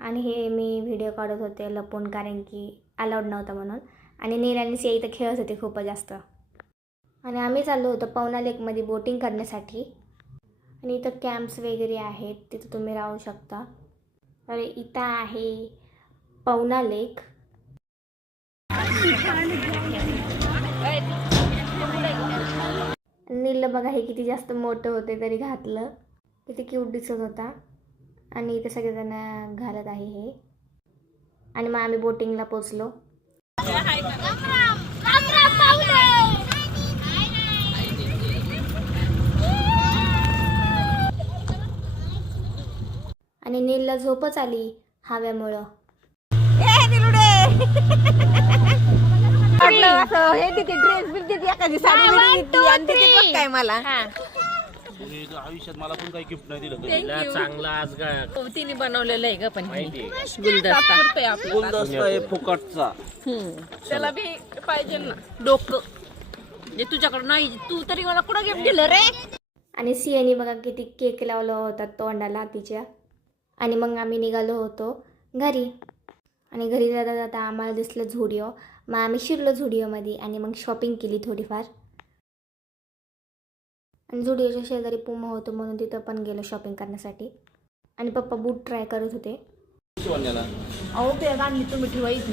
आणि हे मी व्हिडिओ काढत होते लपून, कारण की अलाउड नव्हतं म्हणून. आणि नील आणि सिया इथं खेळत होते खूप जास्त. आणि आम्ही चाललो होतो पवना लेकमध्ये बोटिंग करण्यासाठी. आणि इथं कॅम्प्स वगैरे आहेत, तिथं तुम्ही राहू शकता. अरे इथं आहे पवना लेक. नीलला बघा हे किती जास्त मोठं होते तरी घातलं, किती क्यूट दिसत होता. आणि इथे सगळेजण घालत आहे हे. आणि मग आम्ही बोटिंगला पोचलो. आणि नीलला झोपच आली हव्यामुळं. आयुष्यात मला पण काही गिफ्ट नाही दिलं. चांगला आज तिने बनवलेलं आहे ग, पण गुलदस्ता आहे फुकटचा. त्याला बी पाहिजे ना डोकं. जे तुझ्याकडे नाही, तू तरी मला कुठं गिफ्ट दिलं रे. आणि सियाने बघा किती केक लावला होता तोंडाला तिच्या. आणि मग आम्ही निघालो होतो घरी. आणि घरी जाता जाता आम्हाला दिसलं झुडिओ. मग आम्ही शिरलो झुडिओमध्ये आणि मग शॉपिंग केली थोडीफार. आणि झुडिओच्या शेजारी पुमा होतो म्हणून तिथं पण गेलो शॉपिंग करण्यासाठी. आणि पप्पा बूट ट्राय करत होते. अहो ते गाणी तुम्ही ठेवायची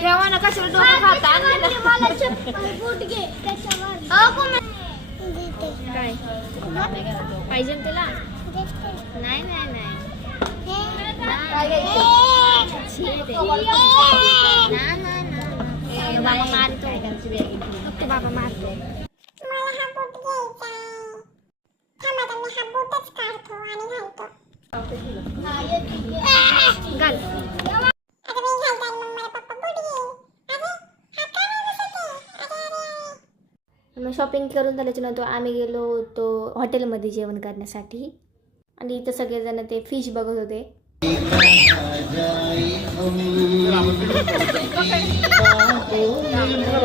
ठेवा ना, कशाला डोकं खाता. काय पाहिजे तुला? नाही नाही नाही बाबा मारतो, बाबा मारतो. घाल. मग शॉपिंग करून झाल्याच्यानंतर आम्ही गेलो होतो हॉटेलमध्ये जेवण करण्यासाठी. आणि इथं सगळेजण ते फिश बघत होते.